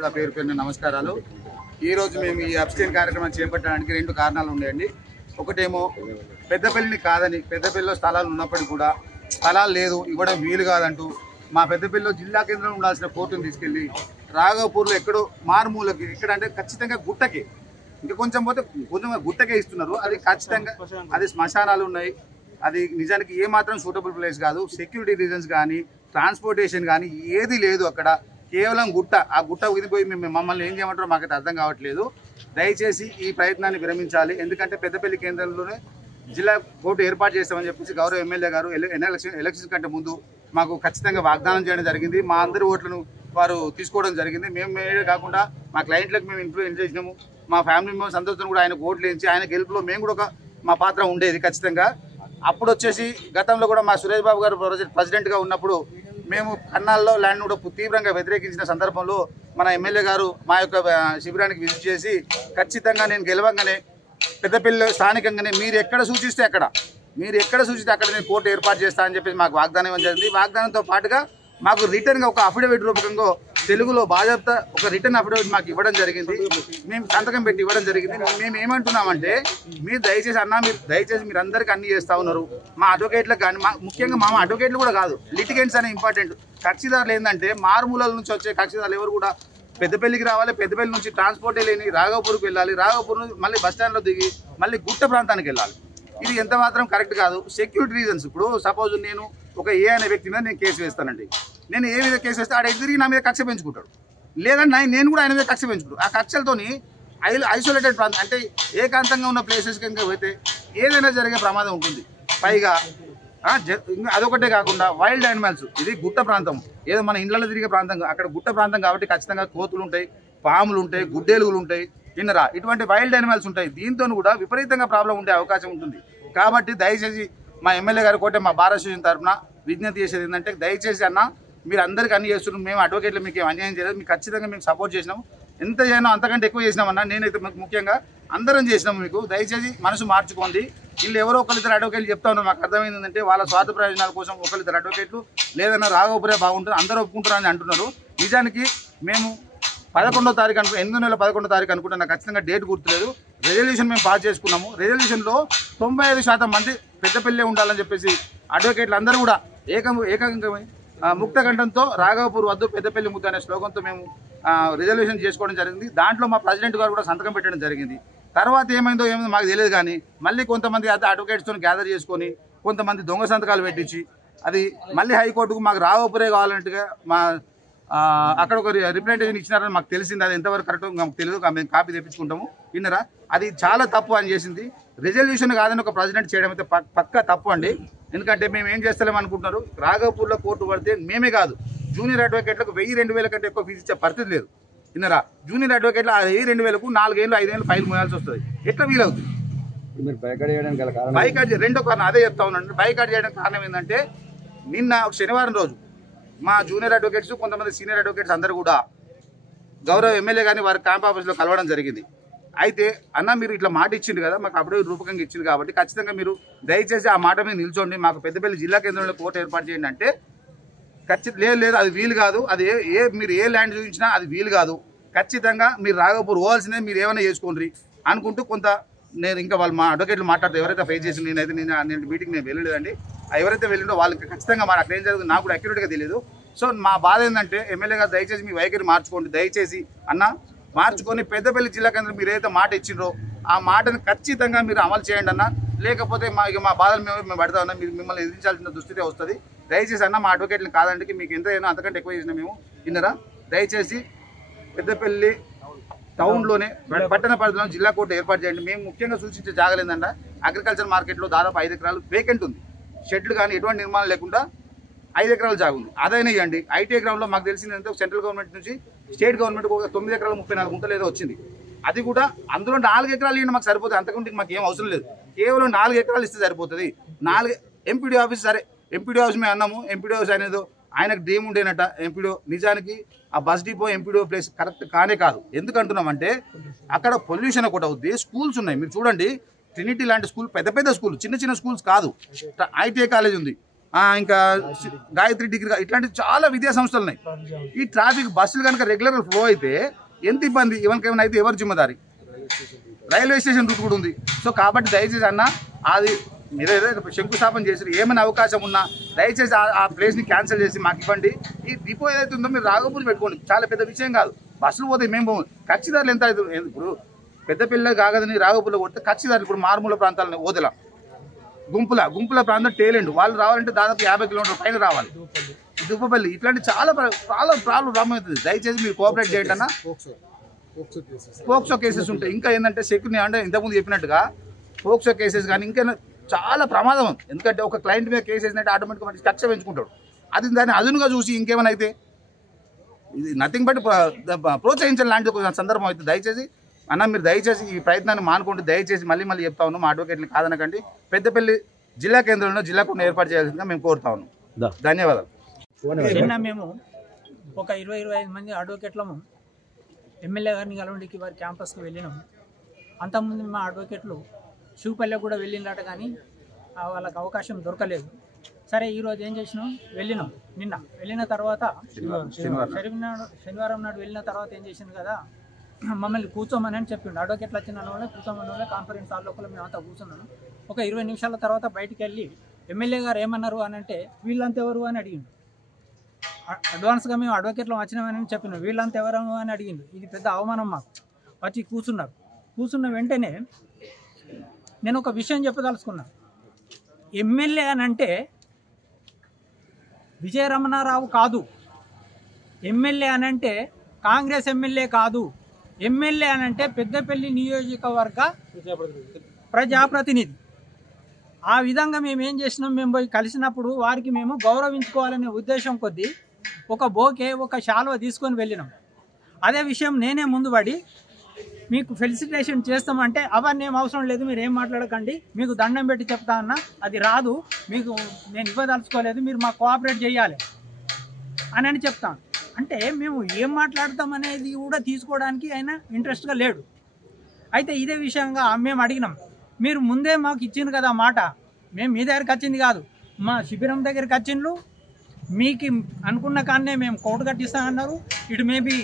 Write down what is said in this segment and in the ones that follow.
కూడా పేరు పేరున నమస్కారాలు. ఈరోజు మేము ఈ అబ్స్టైన్ కార్యక్రమం చేపట్టడానికి రెండు కారణాలు ఉన్నాయండి. ఒకటేమో పెద్దపల్లిని కాదని, పెద్దపల్లిలో స్థలాలు ఉన్నప్పటికీ కూడా స్థలాలు లేదు, ఇవ్వడం వీలు కాదంటూ మా పెద్దపల్లిలో జిల్లా కేంద్రంలో ఉండాల్సిన కోర్టును తీసుకెళ్ళి రాఘవపూర్లో ఎక్కడో మారుమూలకి, ఎక్కడంటే ఖచ్చితంగా గుట్టకి, ఇంకా కొంచెం పోతే కొంచెం గుట్టకే ఇస్తున్నారు. అది ఖచ్చితంగా అది శ్మశానాలు ఉన్నాయి. అది నిజానికి ఏమాత్రం సూటబుల్ ప్లేస్ కాదు. సెక్యూరిటీ రీజన్స్ కానీ, ట్రాన్స్పోర్టేషన్ కానీ ఏది లేదు అక్కడ. కేవలం గుట్ట. ఆ గుట్ట ఉదిపోయి మమ్మల్ని ఏం చేయమంటారో మాకైతే అర్థం కావట్లేదు. దయచేసి ఈ ప్రయత్నాన్ని విరమించాలి. ఎందుకంటే పెద్దపల్లి కేంద్రంలోనే జిల్లా కోర్టు ఏర్పాటు చేస్తామని చెప్పేసి గౌరవ ఎమ్మెల్యే గారు ఎలక్షన్ కంటే ముందు మాకు ఖచ్చితంగా వాగ్దానం చేయడం జరిగింది. మా అందరి ఓట్లను వారు తీసుకోవడం జరిగింది. మేమే కాకుండా మా క్లయింట్లకు మేము ఇన్ఫ్లుయెన్స్ చేసినాము. మా ఫ్యామిలీ మెంబర్స్ అందరితో కూడా ఆయనకు ఓట్లు వేయించి ఆయన గెలుపులో మేము కూడా మా పాత్ర ఉండేది ఖచ్చితంగా. అప్పుడు వచ్చేసి గతంలో కూడా మా సురేష్ బాబు గారు ప్రెసిడెంట్గా ఉన్నప్పుడు మేము కన్నాల్లో ల్యాండ్ కూడా తీవ్రంగా వ్యతిరేకించిన సందర్భంలో మన ఎమ్మెల్యే గారు మా యొక్క శిబిరానికి విజిట్ చేసి ఖచ్చితంగా నేను గెలవంగానే పెద్దపల్లి స్థానికంగానే మీరు ఎక్కడ సూచిస్తే అక్కడ నేను కోర్టు ఏర్పాటు చేస్తానని చెప్పేసి మాకు వాగ్దానం ఇవ్వడం జరిగింది. వాగ్దానంతో పాటుగా మాకు రిటర్న్గా ఒక అఫిడవిట్ రూపకంగా తెలుగులో బాధ్యత ఒక రిటర్న్ అఫిడవిట్ మాకు ఇవ్వడం జరిగింది. మేము సంతకం పెట్టి ఇవ్వడం జరిగింది. మేము ఏమంటున్నామంటే మీరు దయచేసి మీరు అందరికీ అన్ని చేస్తూ ఉన్నారు. మా అడ్వకేట్లకు కానీ, ముఖ్యంగా మా అడ్వకేట్లు కూడా కాదు, లిటిగెంట్స్ అనే ఇంపార్టెంట్. కక్షిదారులు ఏంటంటే మారుమూలల నుంచి వచ్చే కక్షిదారులు ఎవరు కూడా పెద్దపల్లికి రావాలి, పెద్దపల్లి నుంచి ట్రాన్స్పోర్టే లేని రాఘవపూర్కి వెళ్ళాలి, రాఘవపూర్ నుంచి మళ్ళీ బస్టాండ్లో దిగి మళ్ళీ గుట్ట ప్రాంతానికి వెళ్ళాలి. ఇది ఎంత మాత్రం కరెక్ట్ కాదు. Security reasons. ఇప్పుడు సపోజ్ నేను ఒక ఏ అనే వ్యక్తి మీద నేను కేసు వేస్తానండి. నేను ఏ మీద కేసు వేస్తే ఆడ ఎదురు నా మీద కక్ష పెంచుకుంటాడు, లేదంటే నేను కూడా ఆయన మీద కక్ష పెంచుకుంటాడు. ఆ కక్షలతోని ఐసోలేటెడ్ ప్రాంతం అంటే ఏకాంతంగా ఉన్న ప్లేసెస్కి ఇంకా పోతే ఏదైనా జరిగే ప్రమాదం ఉంటుంది. పైగా అదొకటే కాకుండా వైల్డ్ యానిమల్స్, ఇది గుట్ట ప్రాంతం, ఏదో మన ఇండ్లలో తిరిగే ప్రాంతం, అక్కడ గుట్ట ప్రాంతం కాబట్టి ఖచ్చితంగా కోతులు ఉంటాయి, పాములు ఉంటాయి, గుడ్డేలుగులు ఉంటాయి, విన్నరా, ఇటువంటి వైల్డ్ యానిమల్స్ ఉంటాయి. దీంతో కూడా విపరీతంగా ప్రాబ్లం ఉండే అవకాశం ఉంటుంది. కాబట్టి దయచేసి మా ఎమ్మెల్యే గారి కోటే మా భారత అసోసియేషన్ తరఫున విజ్ఞప్తి చేసేది ఏంటంటే, దయచేసి అన్న మీరు అందరికీ అన్ని చేస్తున్నాం, మేము అడ్వకేట్లు మీకు అన్యాయం చేయలేదు, మీకు ఖచ్చితంగా మేము సపోర్ట్ చేసినాము, ఎంత చేయనో అంతకంటే ఎక్కువ చేసినామన్నా. నేనైతే ముఖ్యంగా అందరం చేసినాము. మీకు దయచేసి మనసు మార్చుకోండి. వీళ్ళు ఎవరో ఒకరిద్దరు అడ్వకేట్లు చెప్తా ఉన్నారు. మాకు అర్థమైంది ఏంటంటే వాళ్ళ స్వార్థ ప్రయోజనాల కోసం ఒకరిద్దరు అడ్వకేట్లు లేదన్నా రాఘవపురే బాగుంటుంది, అందరూ ఒప్పుకుంటారని అంటున్నారు. నిజానికి మేము 11వ తారీఖు 8వ నెల 11వ తారీఖు అనుకుంటే, నాకు ఖచ్చితంగా డేట్ గుర్తులేదు, రెజల్యూషన్ మేము పాస్ చేసుకున్నాము. రెజల్యూషన్లో 95% మంది పెద్దపల్లి ఉండాలని చెప్పేసి అడ్వకేట్లు అందరూ కూడా ఏకంగా ముక్తకంఠంతో రాఘవపూర్ వద్దు పెద్దపల్లి ముద్దు అనే శ్లోకంతో మేము రిజల్యూషన్ చేసుకోవడం జరిగింది. దాంట్లో మా ప్రెసిడెంట్ గారు కూడా సంతకం పెట్టడం జరిగింది. తర్వాత ఏమైందో మాకు తెలియదు. కానీ మళ్ళీ కొంతమంది అడ్వకేట్స్తో గ్యాదర్ చేసుకొని కొంతమంది దొంగ సంతకాలు పెట్టించి అది మళ్ళీ హైకోర్టుకు మాకు రాఘవపురే కావాలంటగా అక్కడ ఒక రిప్రజెంటేషన్ ఇచ్చినారని మాకు తెలిసింది. అది ఎంతవరకు కరెక్ట్ మాకు తెలియదు. మేము కాపీ తెప్పించుకుంటాము. విన్నరా, అది చాలా తప్పు అని చేసింది. రిజల్యూషన్ కాదని ఒక ప్రెసిడెంట్ చేయడం అయితే పక్కా తప్పు అండి. ఎందుకంటే మేము ఏం చేస్తలేము అనుకుంటున్నారు, రాఘవపూర్లో కోర్టు పడితే మేమే కాదు, జూనియర్ అడ్వకేట్లకు 1000-2000 కంటే ఎక్కువ ఫీజు ఇచ్చే పరిస్థితి లేదు. విన్నరా, జూనియర్ అడ్వకేట్లు 1000-2000కు 4 ఏళ్ళు 5 ఏళ్ళు ఫైల్ మోయాల్సి వస్తుంది. ఎట్లా వీలవుతుంది? బైకాట్ రెండో కారణం అదే చెప్తా ఉన్నాను. బైకాట్ చేయడానికి కారణం ఏంటంటే, నిన్న శనివారం రోజు మా జూనియర్ అడ్వకేట్స్ కొంతమంది సీనియర్ అడ్వకేట్స్ అందరూ కూడా గౌరవ ఎమ్మెల్యే గారిని వారి క్యాంప్ ఆఫీస్లో కలవడం జరిగింది. అయితే అన్న మీరు ఇట్లా మాట ఇచ్చింది కదా, మాకు అప్పుడే రూపకంగా ఇచ్చింది కాబట్టి ఖచ్చితంగా మీరు దయచేసి ఆ మాట మీద నిల్చోండి, మాకు పెద్దపల్లి జిల్లా కేంద్రంలో కోర్టు ఏర్పాటు చేయండి అంటే, లేదు అది వీలు కాదు, అది మీరు ఏ ల్యాండ్ చూపించినా అది వీలు కాదు, ఖచ్చితంగా మీరు రాఘవపూర్ పోవాల్సిందే, మీరు ఏమైనా చేసుకోండి అనుకుంటూ కొంత నేను ఇంకా వాళ్ళు మా అడ్వకేట్లు మాట్లాడితే ఎవరైతే ఫేస్ చేసి నేను మీటింగ్ నేను వెళ్ళలేదండి. ఎవరైతే వెళ్ళిండో వాళ్ళకి ఖచ్చితంగా మరి అక్కడ ఏం జరుగుతుంది నాకు కూడా అక్యురేట్గా తెలియదు. సో మా బాధ ఏంటంటే, ఎమ్మెల్యే గారు దయచేసి మీ వైఖరి మార్చుకోండి, దయచేసి అన్న మార్చుకొని పెద్దపల్లి జిల్లా కేంద్రం మీరు ఏదైతే మాట ఇచ్చిండ్రో ఆ మాటను ఖచ్చితంగా మీరు అమలు చేయండి అన్న. లేకపోతే మా బాధలు మేము పడతా ఉన్నా, మీరు మిమ్మల్ని ఎదిరించాల్సిన దుస్థితి వస్తుంది. దయచేసి అన్న మా అడ్వకేట్లను కాదంటే మీకు ఎంత అయినా అంతకంటే ఎక్కువ చేసినా మేము. విన్నరా, దయచేసి పెద్దపల్లి టౌన్లోనే పట్టణ పరిధిలో జిల్లా కోర్టు ఏర్పాటు చేయండి. మేము ముఖ్యంగా సూచించే జాగలేదంట, అగ్రికల్చర్ మార్కెట్లో దాదాపు 5 ఎకరాలు వేకెంట్ ఉంది, షెడ్లు కానీ ఎటువంటి నిర్మాణం లేకుండా 5 ఎకరాలు జాగు ఉంది, అదైనా ఇవ్వండి. ఐటీఐ గ్రౌండ్లో మాకు తెలిసిందంటే సెంట్రల్ గవర్నమెంట్ నుంచి స్టేట్ గవర్నమెంట్ ఒక 9 ఎకరాలు 34 గుంటలు ఏదో వచ్చింది, అది కూడా అందులో 4 ఎకరాలు ఇవ్వండి మాకు సరిపోతుంది. అంతకుంటే మాకు ఏం అవసరం లేదు, కేవలం 4 ఎకరాలు ఇస్తే సరిపోతుంది. 4 ఎంపీడీ ఆఫీస్, సరే ఎంపీడీ ఆఫీస్ మేము అన్నాము, ఎంపీడీ ఆఫీస్ అనేది ఆయనకు డ్రీమ్ ఉండేనట ఎంపీడీ. నిజానికి ఆ bus depot MPD place correct కానే కాదు. ఎందుకంటున్నామంటే అక్కడ పొల్యూషన్ ఒకటి అవుద్ది, స్కూల్స్ ఉన్నాయి మీరు చూడండి, ట్రినిటీ లాంటి స్కూల్, పెద్ద స్కూల్, చిన్న స్కూల్స్ కాదు. ఐటీఐ కాలేజ్ ఉంది, ఇంకా గాయత్రి డిగ్రీ ఇట్లాంటి చాలా విద్యా సంస్థలు ఉన్నాయి. ఈ ట్రాఫిక్ బస్సులు కనుక రెగ్యులర్గా ఫ్లో అయితే ఎంత ఇబ్బంది, ఎవరికేమైనా అయితే ఎవరు జిమ్మదారి? రైల్వే స్టేషన్ రూట్ కూడా ఉంది. సో కాబట్టి దయచేసి అన్న అది మీరు ఏదైతే శంకుస్థాపన చేసి ఏమైనా అవకాశం ఉన్నా దయచేసి ఆ ప్లేస్ని క్యాన్సిల్ చేసి మాకు ఇవ్వండి. ఈ డిపో ఏదైతే ఉందో మీరు రాఘపూర్ పెట్టుకోండి, చాలా పెద్ద విషయం కాదు. బస్సులు పోతాయి, మేము కచ్చిదారులు ఎంత అవుతుంది? ఇప్పుడు పెద్దపల్లి కాగదని రాఘపూర్లో కొడితే కచ్చిదారులు ఇప్పుడు మారుమూల ప్రాంతాలను ఓదల గుంపుల ప్రాంతం టేలెంట్ వాళ్ళు రావాలంటే దాదాపు 50 కిలోమీటర్ల పైన రావాలి. దుబ్బపల్లి ఇట్లాంటి చాలా ప్రాబ్లం అవుతుంది. దయచేసి మీరు కోఆపరేట్ చేయండి అన్న. పోక్సో కేసెస్ ఉంటాయి. ఇంకా ఏంటంటే సెక్యూరిటీ అంటే ఇంతకుముందు చెప్పినట్టుగా పోక్సో కేసెస్ కానీ ఇంకా చాలా ప్రమాదం. ఎందుకంటే ఒక క్లయింట్ మీద కేసు వేసినట్టు ఆటోమేటిక్గా కక్ష పెంచుకుంటాడు. అది దాన్ని అదునుగా చూసి ఇంకేమైనా అయితే ఇది నథింగ్ బట్ ప్రోత్సహించడం లాంటి ఒక సందర్భం అవుతుంది. దయచేసి అన్న మీరు దయచేసి ఈ ప్రయత్నాన్ని మానుకుంటూ దయచేసి మళ్ళీ చెప్తా ఉన్నాం, మా అడ్వకేట్ని కాదనకండి. పెద్దపల్లి జిల్లా కేంద్రంలో జిల్లా కోర్టును ఏర్పాటు చేయాల్సిందిగా మేము కోరుతా ఉన్నాం. ధన్యవాదాలు. నిన్న మేము ఒక 20-25 మంది అడ్వకేట్లము ఎమ్మెల్యే గారిని కలవడానికి వారి క్యాంపస్కి వెళ్ళినాం. అంతకుముందు మా అడ్వకేట్లు శివపల్లె కూడా వెళ్ళినట్టు కానీ వాళ్ళకి అవకాశం దొరకలేదు. సరే ఈరోజు ఏం చేసినాం, నిన్న వెళ్ళిన తర్వాత శనివారం నాడు వెళ్ళిన తర్వాత ఏం చేసింది కదా, మమ్మల్ని కూర్చోమని అని చెప్పిండు. అడ్వకేట్లు వచ్చిన వాళ్ళే కూర్చోమని వాళ్ళే కాన్ఫరెన్స్ హాల్ లోపల మేమంతా కూర్చున్నాను. ఒక 20 నిమిషాల తర్వాత బయటికి వెళ్ళి ఎమ్మెల్యే గారు ఏమన్నారు అని అంటే వీళ్ళంతా ఎవరు అని అడిగిండు. అడ్వాన్స్గా మేము అడ్వకేట్లు వచ్చినామని చెప్పినాం. వీళ్ళంతా ఎవరు అని అడిగిండు. ఇది పెద్ద అవమానం మాకు. వచ్చి కూర్చున్న వెంటనే నేను ఒక విషయం చెప్పదలుచుకున్నాను. ఎమ్మెల్యే అని అంటే విజయరమణారావు కాదు, ఎమ్మెల్యే అని అంటే కాంగ్రెస్ ఎమ్మెల్యే కాదు, ఎమ్మెల్యే అని అంటే పెద్దపల్లి నియోజకవర్గ ప్రజాప్రతినిధి. ఆ విధంగా మేము ఏం చేసినాం, మేము పోయి కలిసినప్పుడు వారికి మేము గౌరవించుకోవాలనే ఉద్దేశం కొద్దీ ఒక బోకే ఒక శాలువ తీసుకొని వెళ్ళినాం. అదే విషయం నేనే ముందు పడి మీకు ఫెలిసిటేషన్ చేస్తామంటే అవన్నీ ఏం అవసరం లేదు, మీరు ఏం మాట్లాడకండి, మీకు దండం పెట్టి చెప్తా అన్నా, అది రాదు, మీకు నేను ఇవ్వదలుచుకోలేదు, మీరు మాకు కోఆపరేట్ చేయాలి అని చెప్తాను. అంటే మేము ఏం మాట్లాడతాం అనేది కూడా తీసుకోవడానికి ఆయన ఇంట్రెస్ట్గా లేడు. అయితే ఇదే విషయంగా మేము అడిగినాం, మీరు ముందే మాకు ఇచ్చింది కదా మాట, మేము మీ దగ్గరికి వచ్చింది కాదు, మా శిబిరం దగ్గరికి వచ్చిండ్రు, మీకు అనుకున్న కాన్నే మేము కోర్టు కట్టిస్తామన్నారు. ఇటు మేబీ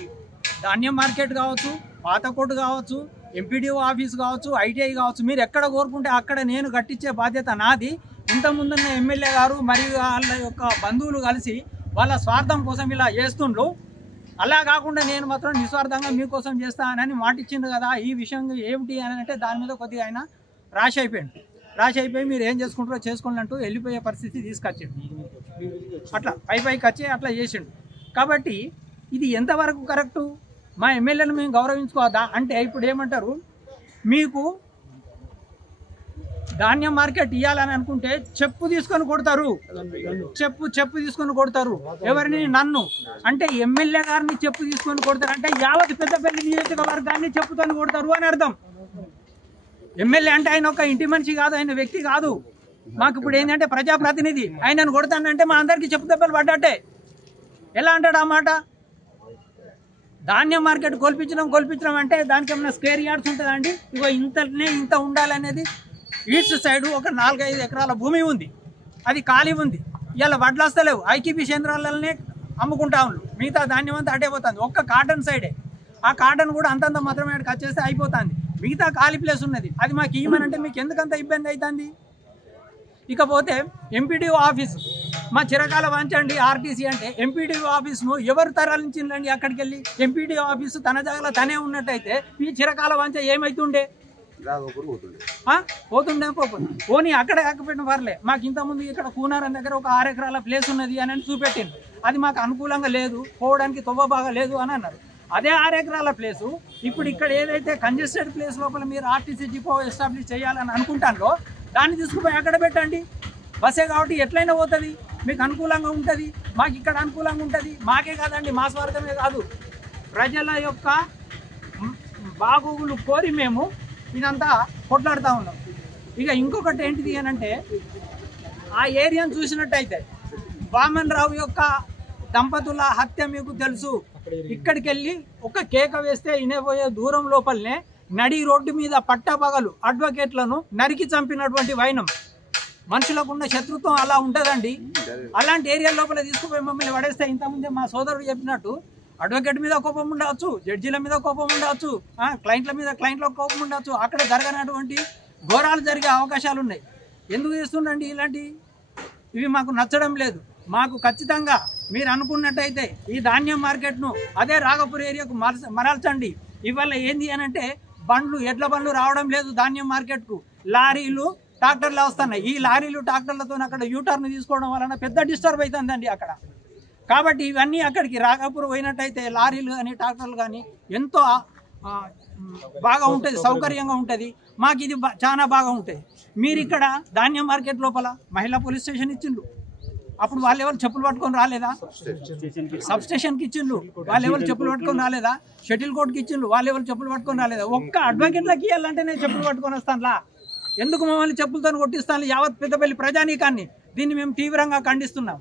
ధాన్యం మార్కెట్ కావచ్చు, పాత కోర్టు కావచ్చు, ఎంపీడీఓ ఆఫీస్ కావచ్చు, ఐటీఐ కావచ్చు, మీరు ఎక్కడ కోరుకుంటే అక్కడ నేను కట్టించే బాధ్యత నాది. ఇంతకుముందున్న ఎమ్మెల్యే గారు మరియు వాళ్ళ యొక్క బంధువులు కలిసి వాళ్ళ స్వార్థం కోసం ఇలా చేస్తుండ్రు. అలా కాకుండా నేను మాత్రం నిస్వార్థంగా మీకోసం చేస్తానని మాట ఇచ్చిండు కదా, ఈ విషయం ఏమిటి అని అంటే దాని మీద కొద్దిగా ఆయన రాసి అయిపోయి మీరు ఏం చేసుకుంటారో చేసుకోండి అంటూ వెళ్ళిపోయే పరిస్థితి తీసుకొచ్చిండు. అట్లా పైకి వచ్చి అట్లా చేసిండు. కాబట్టి ఇది ఎంతవరకు కరెక్టు? మా ఎమ్మెల్యేను మేము గౌరవించుకోవద్దా అంటే ఇప్పుడు ఏమంటారు, మీకు ధాన్యం మార్కెట్ ఇవ్వాలని అనుకుంటే చెప్పు తీసుకొని కొడతారు, చెప్పు తీసుకొని కొడతారు. ఎవరిని? నన్ను. అంటే ఎమ్మెల్యే గారిని చెప్పు తీసుకొని కొడతారు అంటే యావత్ పెద్దపల్లి నియోజకవర్గాన్ని చెప్పుకొని కొడతారు అని అర్థం. ఎమ్మెల్యే అంటే ఆయన ఒక ఇంటి మనిషి కాదు, ఆయన వ్యక్తి కాదు. మాకు ఇప్పుడు ఏంటంటే ప్రజాప్రతినిధి. ఆయనను కొడతానంటే మా అందరికీ చెప్పు దెబ్బలు పడ్డట్టే. ఎలా అంటాడు ఆ మాట? ధాన్యం మార్కెట్ కోల్పించడం అంటే దానికి ఏమైనా స్క్వేర్ యార్డ్స్ ఉంటుందా అండి? ఇగో ఇంత ఉండాలనేది. ఈస్ట్ సైడ్ ఒక 4-5 ఎకరాల భూమి ఉంది, అది ఖాళీ ఉంది. ఇలా వడ్లు వస్తలేవు, ఐక్యపీ కేంద్రాలనే అమ్ముకుంటా ఉన్నారు. మిగతా ధాన్యం అంతా అటే పోతుంది. ఒక్క కాటన్ సైడే, ఆ కాటన్ కూడా అంతంత మాత్రమే కట్ చేస్తే అయిపోతుంది. మిగతా ఖాళీ ప్లేస్ ఉన్నది, అది మాకు ఇవ్వమనంటే మీకు ఎందుకంత ఇబ్బంది అవుతుంది? ఇకపోతే ఎంపీడీఓ ఆఫీసు మా చిరకాల వంచండి. ఆర్టీసీ అంటే ఎంపీడీఓ ఆఫీసును ఎవరు తరలించిందండి అక్కడికి వెళ్ళి? ఎంపీడీఓ ఆఫీసు తన జాగాలో తనే ఉన్నట్టయితే ఈ చిరకాల వంచ ఏమవుతుండే? పోతుండే పోనీ అక్కడ కాకపోయిన పర్లే. మాకు ఇంతకుముందు ఇక్కడ కూనారం దగ్గర ఒక 6 ఎకరాల ప్లేస్ ఉన్నది అని చూపెట్టింది. అది మాకు అనుకూలంగా లేదు, పోవడానికి తొవ్వ బాగా లేదు అని అన్నారు. అదే 6 ఎకరాల ప్లేసు ఇప్పుడు ఇక్కడ ఏదైతే కంజెస్టెడ్ ప్లేస్ లోపల మీరు ఆర్టీసీ డిపో ఎస్టాబ్లిష్ చేయాలని అనుకుంటారో దాన్ని తీసుకుపోయి అక్కడ పెట్టండి. బస్సే కాబట్టి ఎట్లయినా పోతుంది, మీకు అనుకూలంగా ఉంటుంది, మాకు ఇక్కడ అనుకూలంగా ఉంటుంది. మాకే కాదండి, మా స్వార్థమే కాదు, ప్రజల యొక్క బాగోగులు కోరి మేము ఇదంతా కొట్లాడుతూ ఉన్నాం. ఇక ఇంకొకటి ఏంటిది అని అంటే, ఆ ఏరియాను చూసినట్టయితే వామన్ రావు యొక్క దంపతుల హత్య మీకు తెలుసు. ఇక్కడికి వెళ్ళి ఒక కేక వేస్తే ఇనేపోయే దూరం లోపలనే నడి రోడ్డు మీద పట్టపగలు అడ్వకేట్లను నరికి చంపినటువంటి వైనం. మనుషులకు ఉన్న శత్రుత్వం అలా ఉంటుందండి. అలాంటి ఏరియా లోపల తీసుకుపోయి మమ్మల్ని పడేస్తే ఇంతకుముందే మా సోదరుడు చెప్పినట్టు అడ్వకేట్ మీద కోపం ఉండవచ్చు, జడ్జీల మీద కోపం ఉండవచ్చు, క్లయింట్ల కోపం ఉండవచ్చు. అక్కడ జరగనటువంటి ఘోరాలు జరిగే అవకాశాలు ఉన్నాయి. ఎందుకు చేస్తుండండి ఇలాంటి? ఇవి మాకు నచ్చడం లేదు. మాకు ఖచ్చితంగా మీరు అనుకున్నట్టయితే ఈ ధాన్యం మార్కెట్ను అదే రాఘపూర్ ఏరియాకు మరల్చండి. ఇవాళ ఏంది అని అంటే ఎడ్ల బండ్లు రావడం లేదు ధాన్యం మార్కెట్కు, లారీలు ట్రాక్టర్లు వస్తున్నాయి. ఈ లారీలు ట్రాక్టర్లతో అక్కడ యూటర్న్ తీసుకోవడం వలన పెద్ద డిస్టర్బ్ అవుతుందండి అక్కడ. కాబట్టి ఇవన్నీ అక్కడికి రాఘపూర్ పోయినట్టయితే లారీలు కానీ ట్రాక్టర్లు కానీ ఎంతో బాగా ఉంటుంది, సౌకర్యంగా ఉంటుంది. మాకు ఇది చాలా బాగా ఉంటుంది. మీరు ఇక్కడ ధాన్యం మార్కెట్ లోపల మహిళా పోలీస్ స్టేషన్ ఇచ్చిండ్రు, అప్పుడు వాళ్ళు ఎవరు చెప్పులు పట్టుకొని రాలేదా? సబ్ స్టేషన్కి ఇచ్చిండ్రు, వాళ్ళు ఎవరు చెప్పులు పట్టుకొని రాలేదా? షటిల్ కోర్టుకి ఇచ్చిండ్రు, వాళ్ళు ఎవరు చెప్పులు పట్టుకొని రాలేదా? ఒక్క అడ్వకేట్లకి ఇవ్వాలంటే నేను చెప్పులు పట్టుకొని వస్తానులా, ఎందుకు మమ్మల్ని చెప్పులతో కొట్టిస్తాను యావత్ పెద్దపల్లి ప్రజానీకాన్ని? దీన్ని మేము తీవ్రంగా ఖండిస్తున్నాం.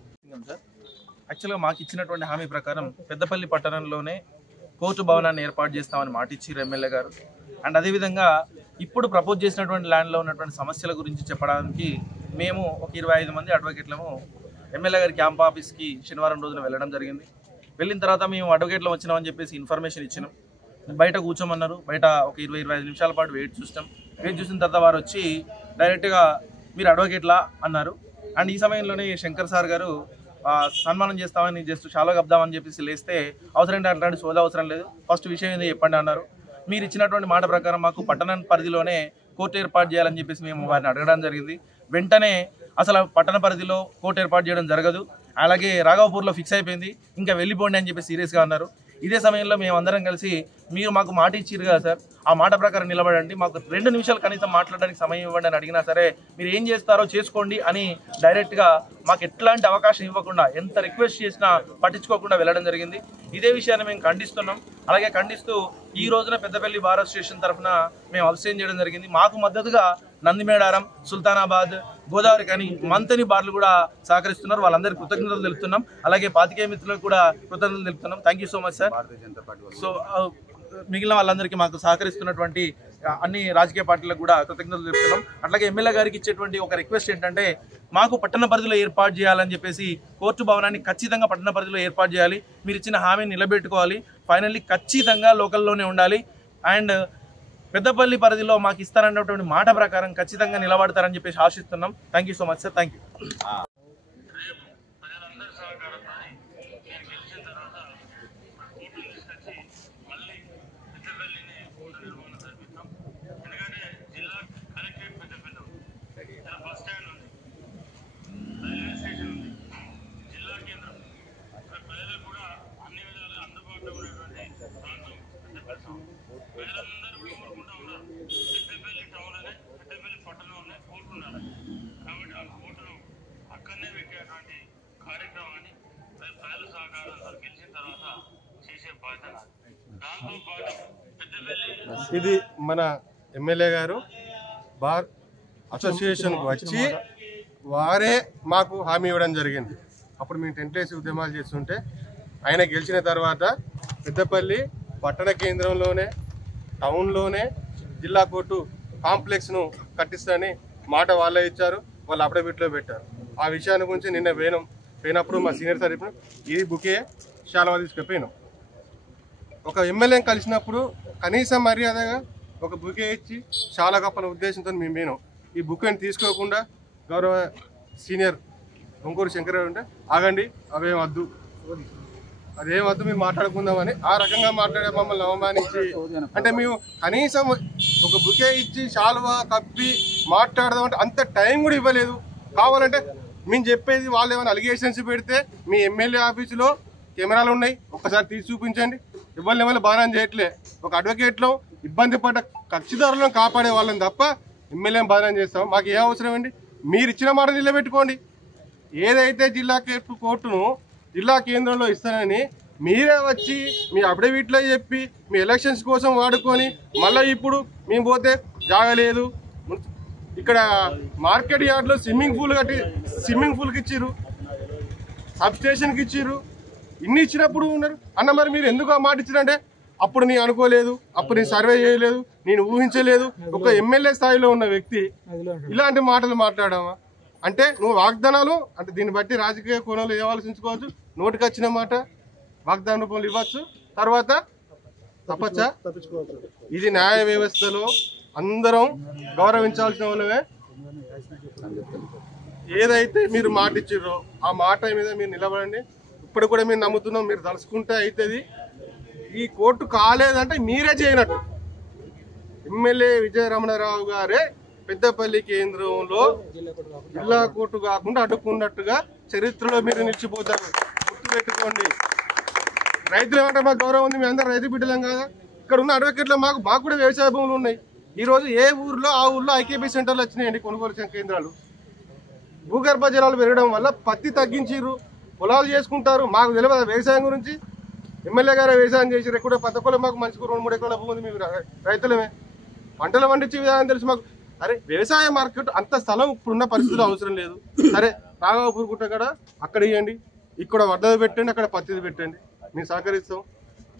యాక్చువల్గా మాకు ఇచ్చినటువంటి హామీ ప్రకారం పెద్దపల్లి పట్టణంలోనే కోర్టు భవనాన్ని ఏర్పాటు చేస్తామని మాట ఇచ్చారు ఎమ్మెల్యే గారు. అండ్ అదేవిధంగా ఇప్పుడు ప్రపోజ్ చేసినటువంటి ల్యాండ్లో ఉన్నటువంటి సమస్యల గురించి చెప్పడానికి మేము ఒక 25 మంది అడ్వకేట్లము ఎమ్మెల్యే గారి క్యాంప్ ఆఫీస్కి శనివారం రోజున వెళ్ళడం జరిగింది. వెళ్ళిన తర్వాత మేము అడ్వకేట్లో వచ్చినామని చెప్పేసి ఇన్ఫర్మేషన్ ఇచ్చినాం. బయట కూర్చోమన్నారు. బయట ఒక 20-25 నిమిషాల పాటు వెయిట్ చూసిన తర్వాత వారు వచ్చి డైరెక్ట్గా మీరు అడ్వకేట్లా అన్నారు. అండ్ ఈ సమయంలోనే శంకర్ సార్ గారు సన్మానం చేస్తామని జస్ట్ షాలో కప్దామని చెప్పేసి లేస్తే అవసరం ఏంటి అట్లాంటి సోదా అవసరం లేదు, ఫస్ట్ విషయం ఏదో చెప్పండి అన్నారు. మీరు ఇచ్చినటువంటి మాట ప్రకారం మాకు పట్టణ పరిధిలోనే కోర్టు ఏర్పాటు చేయాలని చెప్పేసి మేము వారిని అడగడం జరిగింది. వెంటనే అసలు పట్టణ పరిధిలో కోర్టు ఏర్పాటు చేయడం జరగదు, అలాగే రాఘవపూర్లో ఫిక్స్ అయిపోయింది, ఇంకా వెళ్ళిపోండి అని చెప్పి సీరియస్గా అన్నారు. ఇదే సమయంలో మేము అందరం కలిసి మీరు మాకు మాట ఇచ్చిరు కదా సార్, ఆ మాట ప్రకారం నిలబడండి, మాకు 2 నిమిషాలు కనీసం మాట్లాడడానికి సమయం ఇవ్వండి అని అడిగినా సరే మీరు ఏం చేస్తారో చేసుకోండి అని డైరెక్ట్గా మాకు ఎట్లాంటి అవకాశం ఇవ్వకుండా ఎంత రిక్వెస్ట్ చేసినా పట్టించుకోకుండా వెళ్ళడం జరిగింది. ఇదే విషయాన్ని మేము ఖండిస్తున్నాం. అలాగే ఖండిస్తూ ఈ రోజున పెద్దపల్లి బార్ అసోసియేషన్ తరఫున మేము అబ్స్టైన్ చేయడం జరిగింది. మాకు మద్దతుగా నందిమేడారం, సుల్తానాబాద్, గోదావరి కానీ మంతని బార్లు కూడా సహకరిస్తున్నారు. వాళ్ళందరికీ కృతజ్ఞతలు తెలుపుతున్నాం. అలాగే పాతికేయ మిత్రులకు కూడా కృతజ్ఞతలు తెలుపుతున్నాం. Thank you so much sir. So మిగిలిన వాళ్ళందరికీ మాకు సహకరిస్తున్నటువంటి అన్ని రాజకీయ పార్టీలకు కూడా కృతజ్ఞతలు తెలుపుతున్నాం. అట్లాగే ఎమ్మెల్యే గారికి ఇచ్చేటువంటి ఒక రిక్వెస్ట్ ఏంటంటే మాకు పట్టణ పరిధిలో ఏర్పాటు చేయాలని చెప్పేసి కోర్టు భవనాన్ని ఖచ్చితంగా పట్టణ పరిధిలో ఏర్పాటు చేయాలి. మీరు ఇచ్చిన హామీని నిలబెట్టుకోవాలి. ఫైనల్లీ ఖచ్చితంగా లోకల్లోనే ఉండాలి. అండ్ పెద్దపల్లి పరిధిలో మాకు ఇస్తారన్నటువంటి మాట ప్రకారం ఖచ్చితంగా నిలబడతారని చెప్పేసి ఆశిస్తున్నాం. Thank you so much sir. Thank you. ఇది మన ఎమ్మెల్యే గారు బార్ అసోసియేషన్కి వచ్చి వారే మాకు హామీ ఇవ్వడం జరిగింది. అప్పుడు మేము టెంట్ వేసి ఉద్యమాలు చేస్తుంటే ఆయన గెలిచిన తర్వాత పెద్దపల్లి పట్టణ కేంద్రంలోనే టౌన్లోనే జిల్లా కోర్టు కాంప్లెక్స్ను కట్టిస్తారని మాట వాళ్ళే ఇచ్చారు. వాళ్ళు అఫిడవిట్లో పెట్టారు. ఆ విషయాన్ని గురించి నిన్న పోయినప్పుడు మా సీనియర్ సార్ ఇప్పుడు ఈ బుకే చాలా తీసుకుపోయినాం. ఒక ఎమ్మెల్యేని కలిసినప్పుడు కనీసం మర్యాదగా ఒక బుకే ఇచ్చి చాలా గొప్పల ఉద్దేశంతో మేము పోయినాం. ఈ బుక్ని తీసుకోకుండా గౌరవ సీనియర్ ఒంగూరు శంకర్ ఉంటే ఆగండి, అవేం వద్దు, అదేం వద్దు, మీరు మాట్లాడుకుందామని ఆ రకంగా మాట్లాడే మమ్మల్ని అవమానించి, అంటే మేము కనీసం ఒక బుకే ఇచ్చి శాలువా కప్పి మాట్లాడదామంటే అంత టైం కూడా ఇవ్వలేదు. కావాలంటే మేము చెప్పేది వాళ్ళు ఏమైనా అలిగేషన్స్ పెడితే మీ ఎమ్మెల్యే ఆఫీసులో కెమెరాలు ఉన్నాయి, ఒక్కసారి తీసి చూపించండి. ఎవరిని బాగా చేయట్లే. ఒక అడ్వకేట్లో ఇబ్బంది పడ్డ కక్షిదారులను కాపాడే వాళ్ళని తప్ప ఎమ్మెల్యేని బాగా చేస్తాం. మాకు ఏ అవసరం అండి? మీరు ఇచ్చిన మాట నిలబెట్టుకోండి. ఏదైతే జిల్లా కోర్టును జిల్లా కేంద్రంలో ఇస్తానని మీరే వచ్చి మీ అఫిడవిట్లో చెప్పి మీ ఎలక్షన్స్ కోసం వాడుకొని మళ్ళీ ఇప్పుడు మేము పోతే జాగలేదు, ఇక్కడ మార్కెట్ యార్డ్లో స్విమ్మింగ్ పూల్కి ఇచ్చిర్రు, సబ్ స్టేషన్కి ఇచ్చిర్రు, ఇన్ని ఇచ్చినప్పుడు ఉన్నారు అన్న. మరి మీరు ఎందుకు ఆ మాట ఇచ్చారంటే అప్పుడు నేను అనుకోలేదు, అప్పుడు నేను సర్వే చేయలేదు, నేను ఊహించలేదు. ఒక ఎమ్మెల్యే స్థాయిలో ఉన్న వ్యక్తి ఇలాంటి మాటలు మాట్లాడామా అంటే నువ్వు వాగ్దానాలు అంటే దీన్ని బట్టి రాజకీయ కోణాలు ఏ ఆలోచించుకోవచ్చు. నోటికి వచ్చిన మాట వాగ్దాన రూపంలో ఇవ్వచ్చు, తర్వాత తప్పచ్చా? ఇది న్యాయ వ్యవస్థలో అందరం గౌరవించాల్సిన వాళ్ళమే. ఏదైతే మీరు మాట ఇచ్చిర్రో ఆ మాట మీద మీరు నిలబడండి. ఇప్పుడు కూడా మీరు నమ్ముతున్నాం, మీరు తలుసుకుంటే అవుతుంది. ఈ కోర్టు కాలేదంటే మీరే చేయనట్టు. ఎమ్మెల్యే విజయరమణారావు గారే పెద్దపల్లి కేంద్రంలో జిల్లా కోర్టు కాకుండా అడ్డుకున్నట్టుగా చరిత్రలో మీరు నిలిచిపోతారు. గుర్తుపెట్టుకోండి. రైతులు ఏమంటే మాకు గౌరవం ఉంది, మేము అందరం రైతు బిడ్డలం కదా. ఇక్కడ ఉన్న అడ్వకేట్లు మాకు కూడా వ్యవసాయ భూములు ఉన్నాయి. ఈరోజు ఏ ఊర్లో ఆ ఊర్లో ఐకేపీ సెంటర్లు వచ్చినాయండి, కొనుగోలు కేంద్రాలు. భూగర్భ జలాలు పెరగడం వల్ల పత్తి తగ్గించారు, పొలాలు చేసుకుంటారు. మాకు తెలియదు వ్యవసాయం గురించి. ఎమ్మెల్యే గారు వ్యవసాయం చేసారు. ఎక్కడ 10 ఎకరాలు మాకు మంచిగా 2-3 ఎకరాల భూమి ఉంది. మేము రైతులమే, పంటలు పండించే విధానం తెలుసు మాకు. అరే వ్యవసాయ మార్కెట్ అంత స్థలం ఇప్పుడున్న పరిస్థితులు అవసరం లేదు. సరే రాఘవపూర్ గుట్ట కూడా అక్కడ ఇవ్వండి, ఇక్కడ వడ్డది పెట్టండి, అక్కడ పత్తిది పెట్టండి, మేము సహకరిస్తాం.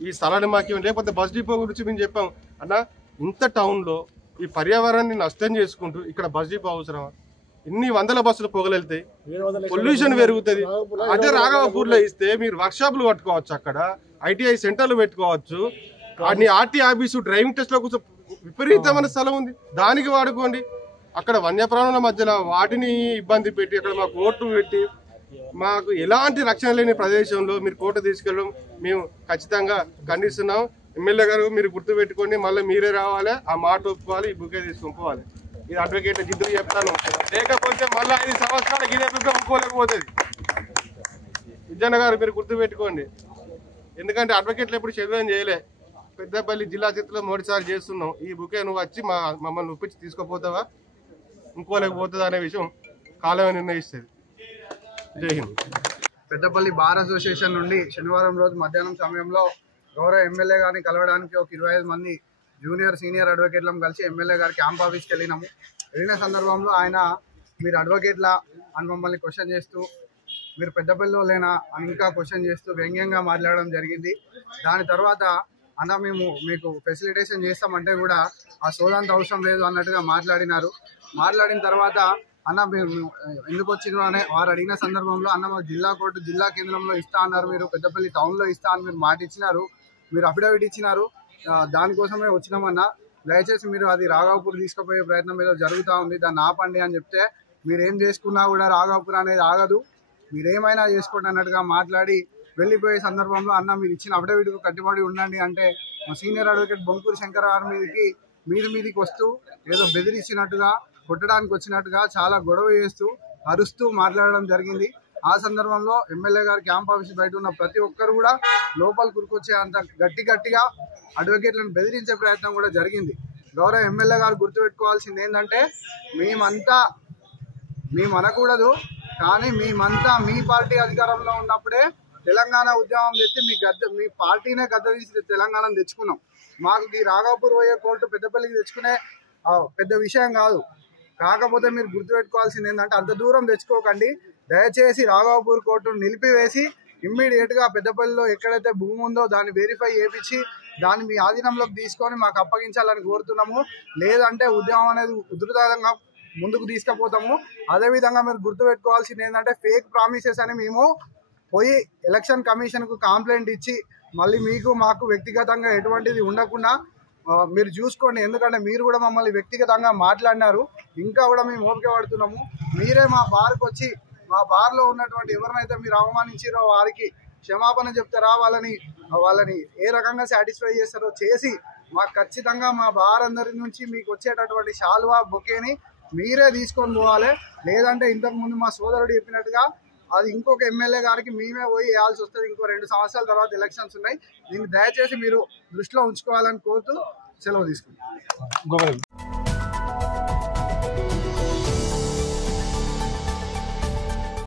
ఈ స్థలాన్ని మాకు ఇవ్వండి. లేకపోతే బస్ డిపో గురించి మేము చెప్పాం అన్న, ఇంత టౌన్లో ఈ పర్యావరణాన్ని నష్టం చేసుకుంటూ ఇక్కడ బస్ డిపో అవసరమా? ఇన్ని వందల బస్సులు పొగలెళ్తాయి, పొల్యూషన్ పెరుగుతుంది. అదే రాఘవపూర్లో ఇస్తే మీరు వర్క్షాపులు పట్టుకోవచ్చు, అక్కడ ఐటీఐ సెంటర్లు పెట్టుకోవచ్చు, అన్ని ఆర్టీ ఆఫీసు డ్రైవింగ్ టెస్ట్లో కూర్చో విపరీతమైన స్థలం ఉంది, దానికి వాడుకోండి. అక్కడ వన్యప్రాణుల మధ్యలో వాటిని ఇబ్బంది పెట్టి అక్కడ మాకు కోర్టు పెట్టి మాకు ఎలాంటి రక్షణ లేని ప్రదేశంలో మీరు కోర్టు తీసుకెళ్ళడం మేము ఖచ్చితంగా ఖండిస్తున్నాం. ఎమ్మెల్యే గారు మీరు గుర్తుపెట్టుకోండి, మళ్ళీ మీరే రావాలి, ఆ మాట ఒప్పుకోవాలి, ఈ బుకే తీసుకొని పోవాలి. ఇది అడ్వకేట్ జిద్దులు చెప్తాను. లేకపోతే మళ్ళీ 5 సంవత్సరాలకు ఇదే బుక్ ఒప్పుకోలేకపోతుంది. విజయన్న గారు మీరు గుర్తుపెట్టుకోండి. ఎందుకంటే అడ్వకేట్లు ఎప్పుడు చదివేం చేయలే. పెద్దపల్లి జిల్లా చేతిలో 3 సార్లు చేస్తున్నాం. ఈ బుకే నువ్వు వచ్చి మమ్మల్ని ఒప్పించి తీసుకోపోతావా, ఇంకోలేకపోతుందా అనే విషయం కాలమే నిర్ణయిస్తుంది. జై హింద్. పెద్దపల్లి బార్ అసోసియేషన్ నుండి శనివారం రోజు మధ్యాహ్నం సమయంలో గౌరవ ఎమ్మెల్యే గారిని కలవడానికి ఒక 25 మంది జూనియర్ సీనియర్ అడ్వకేట్లను కలిసి ఎమ్మెల్యే గారి క్యాంప్ ఆఫీస్కి వెళ్ళినాము. వెళ్ళిన సందర్భంలో ఆయన మీరు అడ్వకేట్లా అని మమ్మల్ని క్వశ్చన్ చేస్తూ, మీరు పెద్దపల్లిలో లేనా అని ఇంకా క్వశ్చన్ చేస్తూ వ్యంగ్యంగా మాట్లాడడం జరిగింది. దాని తర్వాత అన్న మేము మీకు ఫెసిలిటేషన్ చేస్తామంటే కూడా ఆ సోదాంత అవసరం లేదు అన్నట్టుగా మాట్లాడినారు. మాట్లాడిన తర్వాత అన్న మేము ఎందుకు వచ్చిన అని వారు అడిగిన సందర్భంలో అన్న మాకు జిల్లా కోర్టు జిల్లా కేంద్రంలో ఇస్తా అన్నారు, మీరు పెద్దపల్లి టౌన్లో ఇస్తా అని మీరు మాట ఇచ్చినారు, మీరు అఫిడవిట్ ఇచ్చినారు, దానికోసమే వచ్చినామన్నా, దయచేసి మీరు అది రాఘవపూర్ తీసుకుపోయే ప్రయత్నం ఏదో జరుగుతూ ఉంది, దాన్ని ఆపండి అని చెప్తే మీరు ఏం చేసుకున్నా కూడా రాఘవపూర్ అనేది ఆగదు, మీరేమైనా చేసుకోండి అన్నట్టుగా మాట్లాడి వెళ్ళిపోయే సందర్భంలో అన్న మీరు ఇచ్చిన అఫిడవిట్కు కట్టుబడి ఉండండి అంటే మా సీనియర్ అడ్వకేట్ బొంకూరు శంకర్ గారి మీదికి వస్తూ ఏదో బెదిరించినట్టుగా కొట్టడానికి వచ్చినట్టుగా చాలా గొడవ చేస్తూ అరుస్తూ మాట్లాడడం జరిగింది. ఆ సందర్భంలో ఎమ్మెల్యే గారి క్యాంప్ ఆఫీస్ బయట ఉన్న ప్రతి ఒక్కరు కూడా లోపల కురుకొచ్చే అంత గట్టిగా అడ్వకేట్లను బెదిరించే ప్రయత్నం కూడా జరిగింది. గౌరవ ఎమ్మెల్యే గారు గుర్తుపెట్టుకోవాల్సింది ఏంటంటే మేము అనకూడదు, కానీ మేమంతా మీ పార్టీ అధికారంలో ఉన్నప్పుడే తెలంగాణ ఉద్యమం చేసి మీ పార్టీనే గద్ద తీసి తెలంగాణను తెచ్చుకున్నాం. మాకు ఈ రాఘవపూర్ పోయే కోర్టు పెద్దపల్లికి తెచ్చుకునే పెద్ద విషయం కాదు. కాకపోతే మీరు గుర్తుపెట్టుకోవాల్సింది ఏంటంటే అంత దూరం తెచ్చుకోకండి, దయచేసి రాఘవపూర్ కోర్టును నిలిపివేసి ఇమ్మీడియట్గా పెద్దపల్లిలో ఎక్కడైతే భూమి ఉందో దాన్ని వెరిఫై చేయించి దాన్ని మీ ఆధీనంలోకి తీసుకొని మాకు అప్పగించాలని కోరుతున్నాము. లేదంటే ఉద్యమం అనేది ఉధృతంగా ముందుకు తీసుకుపోతాము. అదేవిధంగా మీరు గుర్తుపెట్టుకోవాల్సింది ఏంటంటే ఫేక్ ప్రామిసెస్ అని మేము పోయి ఎలక్షన్ కమిషన్కు కంప్లైంట్ ఇచ్చి మళ్ళీ మీకు మాకు వ్యక్తిగతంగా ఎటువంటిది ఉండకుండా మీరు చూసుకోండి. ఎందుకంటే మీరు కూడా మమ్మల్ని వ్యక్తిగతంగా మాట్లాడినారు, ఇంకా కూడా మేము ఓపిక పడుతున్నాము. మీరే మా బార్కు వచ్చి మా బార్లో ఉన్నటువంటి ఎవరినైతే మీరు అవమానించారో వారికి క్షమాపణ చెప్తారా, వాళ్ళని ఏ రకంగా సాటిస్ఫై చేస్తారో చేసి మాకు ఖచ్చితంగా మా బార్ అందరి నుంచి మీకు వచ్చేటటువంటి శాల్వా బొకేని మీరే తీసుకొని పోవాలి. లేదంటే ఇంతకుముందు మా సోదరుడు చెప్పినట్టుగా అది ఇంకొక ఎమ్మెల్యే గారికి మేమే పోయి వేయాల్సి వస్తుంది. ఇంకో 2 సంవత్సరాల తర్వాత ఎలక్షన్స్ ఉన్నాయి. దీన్ని దయచేసి మీరు దృష్టిలో ఉంచుకోవాలని కోరుతూ సెలవు తీసుకుంటాం.